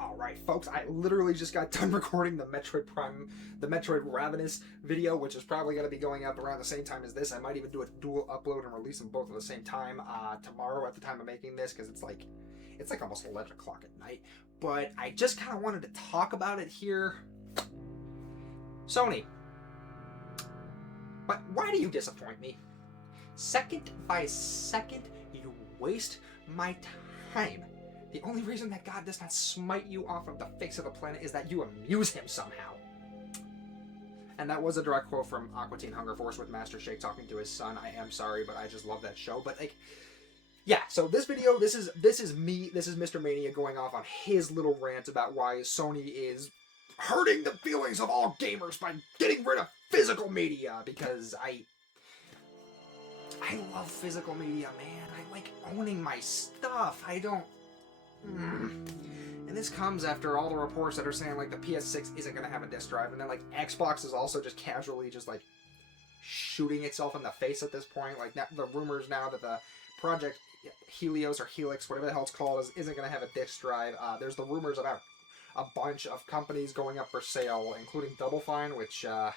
Alright, folks, I literally just got done recording the Metroid Ravenous video, which is probably going to be going up around the same time as this. I might even do a dual upload and release them both at the same time tomorrow at the time of making this, because it's like almost 11 o'clock at night. But I just kind of wanted to talk about it here. Sony, but why do you disappoint me? Second by second, you waste my time. The only reason that God does not smite you off of the face of the planet is that you amuse him somehow. And that was a direct quote from Aqua Teen Hunger Force with Master Shake talking to his son. I am sorry, but I just love that show. But like, yeah, so this video, this is Mr. Mania going off on his little rant about why Sony is hurting the feelings of all gamers by getting rid of physical media, because I love physical media, man. I like owning my stuff. I don't... And this comes after all the reports that are saying like the PS6 isn't going to have a disc drive, and then like Xbox is also just casually just like shooting itself in the face at this point. Like the rumors now that the Project Helios or Helix, whatever the hell it's called, isn't going to have a disc drive. There's the rumors about a bunch of companies going up for sale, including Double Fine, which no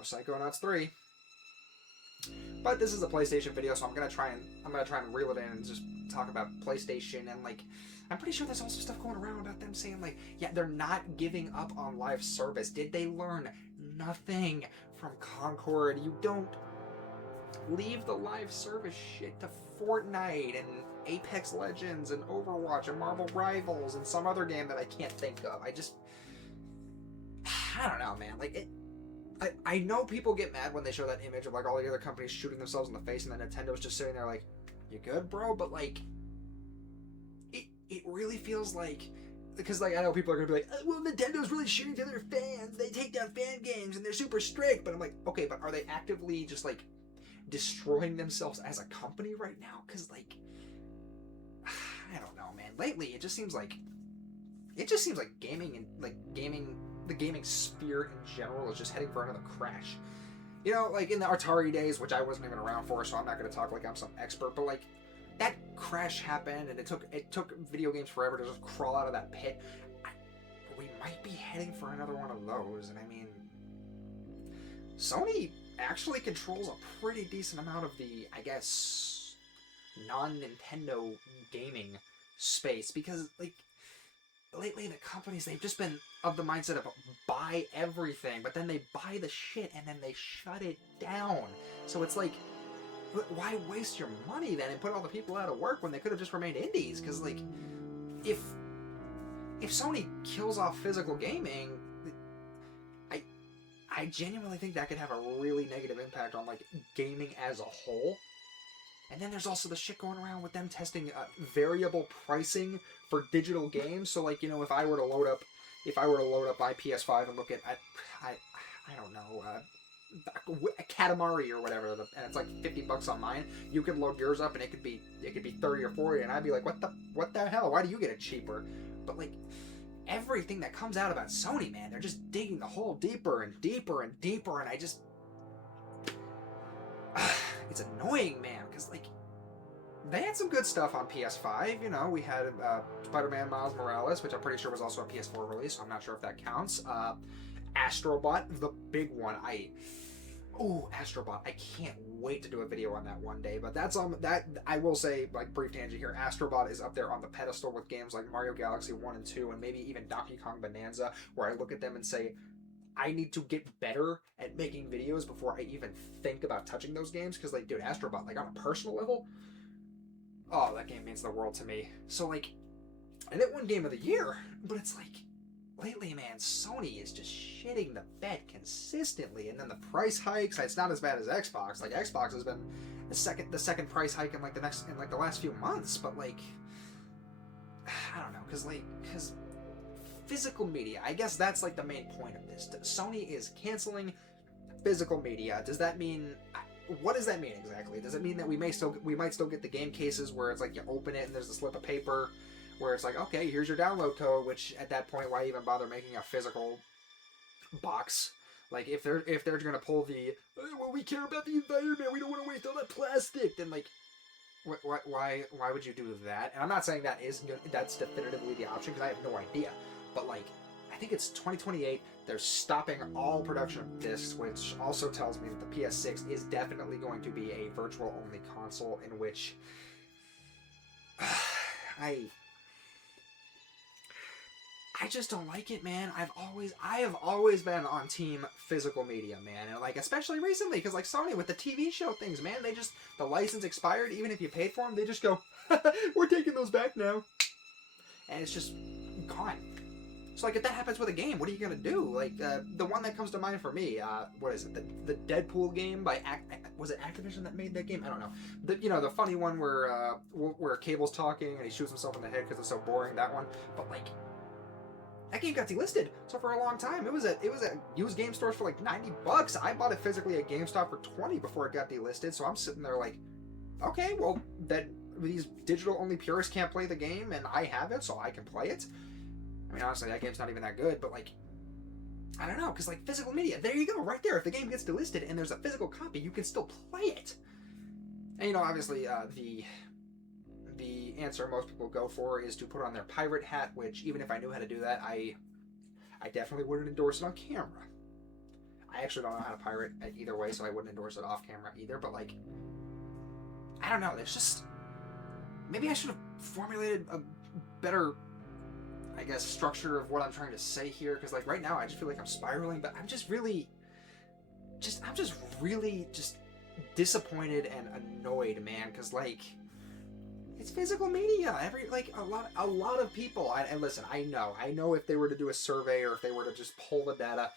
Psychonauts 3. But this is a PlayStation video, so I'm gonna try and reel it in and just talk about PlayStation. And like, I'm pretty sure there's also stuff going around about them saying like, yeah, they're not giving up on live service. Did they learn nothing from Concord? You don't leave the live service shit to Fortnite and Apex Legends and Overwatch and Marvel Rivals and some other game that I can't think of. I don't know, man. Like it. I know people get mad when they show that image of like all the other companies shooting themselves in the face, and then Nintendo's just sitting there like, "You good, bro?" But like, it really feels like, because like I know people are gonna be like, "Well, Nintendo's really shooting to their fans. They take down fan games and they're super strict." But I'm like, okay, but are they actively just like destroying themselves as a company right now? Because like, I don't know, man. Lately, it just seems like gaming and like the gaming sphere in general is just heading for another crash. You know, like in the Atari days, which I wasn't even around for, so I'm not going to talk like I'm some expert, but like that crash happened, and it took video games forever to just crawl out of that pit. We might be heading for another one of those, and I mean, Sony actually controls a pretty decent amount of the, I guess, non-Nintendo gaming space, because like lately the companies, they've just been of the mindset of buy everything, but then they buy the shit and then they shut it down. So it's like, why waste your money then and put all the people out of work when they could have just remained indies? Because like, if Sony kills off physical gaming, I genuinely think that could have a really negative impact on like gaming as a whole. And then there's also the shit going around with them testing variable pricing for digital games. So like, you know, if I were to load up my PS5 and look at I don't know, Katamari or whatever, and it's like $50 on mine, you could load yours up and it could be 30 or 40, and I'd be like, what the hell? Why do you get it cheaper? But like, everything that comes out about Sony, man, they're just digging the hole deeper and deeper and deeper, and I just it's annoying, man, because like they had some good stuff on PS5. You know, we had Spider-Man Miles Morales, which I'm pretty sure was also a PS4 release, so I'm not sure if that counts. Astrobot, the big one. Astrobot. I can't wait to do a video on that one day. But that's that. I will say, like, brief tangent here, Astrobot is up there on the pedestal with games like Mario Galaxy 1 and 2, and maybe even Donkey Kong Bonanza, where I look at them and say, I need to get better at making videos before I even think about touching those games. Because, like, dude, Astrobot, like, on a personal level, oh, that game means the world to me. So, like, and it won Game of the Year, but it's like, lately, man, Sony is just shitting the bed consistently. And then the price hikes, it's not as bad as Xbox. Like, Xbox has been the second price hike in the last few months. But, like, I don't know, because physical media, I guess that's like the main point of this. Sony is canceling physical media. Does that mean, what does that mean exactly? Does it mean that we might still get the game cases where it's like you open it and there's a slip of paper where it's like, okay, here's your download code, which at that point, why even bother making a physical box? Like, if they're gonna pull the, well, we care about the environment, we don't want to waste all that plastic, then like, why would you do that? And I'm not saying that's definitively the option, because I have no idea. But like, I think it's 2028. They're stopping all production of discs, which also tells me that the PS6 is definitely going to be a virtual only console, in which I just don't like it, man. I have always been on team physical media, man, and like especially recently, because like Sony with the TV show things, man, the license expired. Even if you paid for them, they just go, we're taking those back now, and it's just gone. So like if that happens with a game, what are you gonna do? Like the one that comes to mind for me, what is it? The Deadpool game by was it Activision that made that game? I don't know. The funny one where Cable's talking and he shoots himself in the head because it's so boring. That one, but like. That game got delisted, so for a long time it was at used game stores for like $90. I bought it physically at GameStop for $20 before it got delisted. So I'm sitting there like, okay, well that these digital only purists can't play the game, and I have it, so I can play it. I mean, honestly, that game's not even that good, but like, I don't know, because like physical media, there you go, right there. If the game gets delisted and there's a physical copy, you can still play it. And obviously, the answer most people go for is to put on their pirate hat, which even if I knew how to do that, I definitely wouldn't endorse it on camera. I actually don't know how to pirate either way, so I wouldn't endorse it off camera either, but like, I don't know, there's just, maybe I should have formulated a better, I guess, structure of what I'm trying to say here, because like right now I just feel like I'm spiraling, but I'm just really disappointed and annoyed, man, because like, it's physical media. A lot of people. And listen, I know if they were to do a survey or if they were to just pull the data,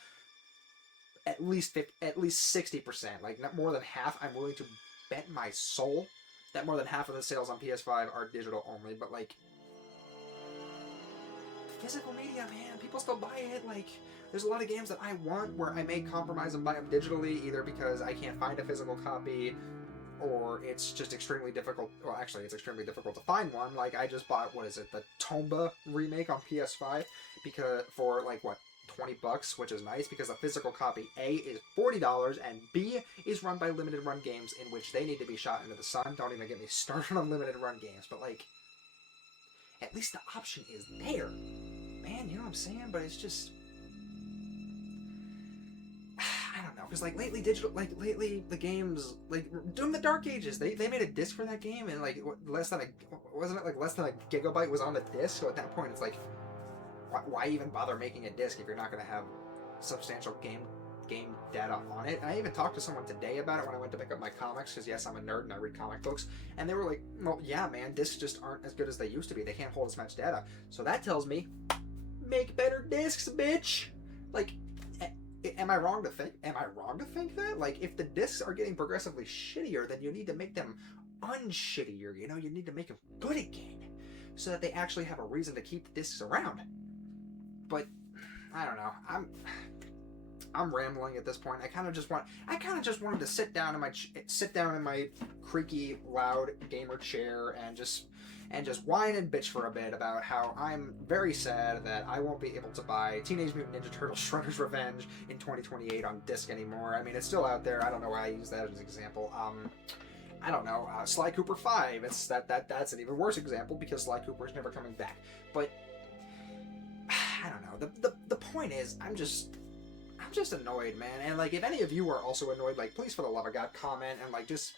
at least 60%, like not more than half. I'm willing to bet my soul that more than half of the sales on PS5 are digital only. But like, physical media, man, people still buy it. Like, there's a lot of games that I want where I may compromise and buy them digitally, either because I can't find a physical copy, or it's just extremely difficult. Well, actually, it's extremely difficult to find one. Like, I just bought, the Tomba remake on PS5 for like what, $20, which is nice because the physical copy A is $40 and B is run by limited run games, in which they need to be shot into the sun. Don't even get me started on limited run games, but like, at least the option is there, man. You know what I'm saying? But it's just, I don't know, because like lately the games, like Doom the Dark Ages, they made a disc for that game, and like less than a gigabyte was on the disc. So at that point, it's like, why even bother making a disc if you're not going to have substantial game data on it? And I even talked to someone today about it when I went to pick up my comics, because yes, I'm a nerd and I read comic books, and they were like, well, yeah, man, discs just aren't as good as they used to be. They can't hold as much data. So that tells me, make better discs, bitch. Like, am I wrong to think that? Like, if the discs are getting progressively shittier, then you need to make them unshittier. You need to make them good again, so that they actually have a reason to keep the discs around. But I don't know. I'm rambling at this point. I kind of just wanted to sit down in my creaky, loud gamer chair and just whine and bitch for a bit about how I'm very sad that I won't be able to buy Teenage Mutant Ninja Turtles Shredder's Revenge in 2028 on disc anymore. I mean, it's still out there. I don't know why I use that as an example. I don't know. Sly Cooper 5. That's an even worse example, because Sly Cooper is never coming back. But I don't know. The point is, I'm just annoyed, man. And like, if any of you are also annoyed, like, please, for the love of God, comment and like just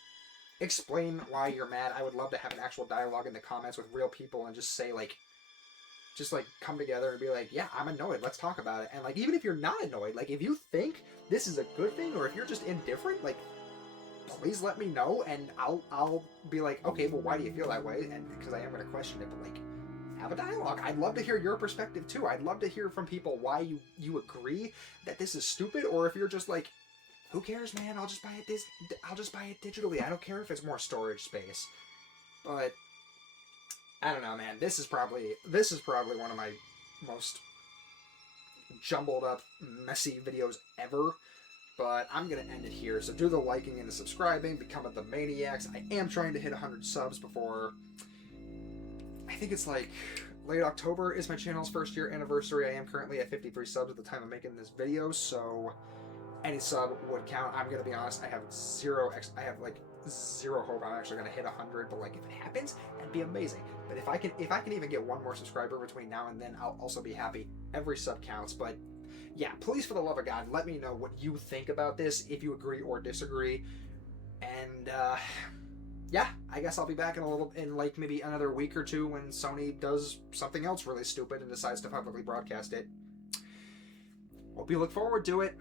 explain why you're mad. I would love to have an actual dialogue in the comments with real people and just say like, come together and be like, yeah, I'm annoyed, let's talk about it. And like, even if you're not annoyed, like, if you think this is a good thing, or if you're just indifferent, like, please let me know, and I'll be like, okay, well, why do you feel that way? And because I am going to question it, but like, have a dialogue. I'd love to hear your perspective too. I'd love to hear from people why you agree that this is stupid, or if you're just like, who cares, man? I'll just buy it digitally. I don't care if it's more storage space. But I don't know, man. This is probably one of my most jumbled up, messy videos ever. But I'm going to end it here. So do the liking and the subscribing. Become a The Maniacs. I am trying to hit 100 subs before, I think it's like late October is my channel's first year anniversary. I am currently at 53 subs at the time of making this video. So any sub would count. I'm going to be honest. I have zero hope I'm actually gonna hit 100. But like, if it happens, that'd be amazing. But if I can even get one more subscriber between now and then, I'll also be happy. Every sub counts. But yeah, please, for the love of God, let me know what you think about this, if you agree or disagree. And yeah, I guess I'll be back in like maybe another week or two when Sony does something else really stupid and decides to publicly broadcast it. Hope you look forward to it.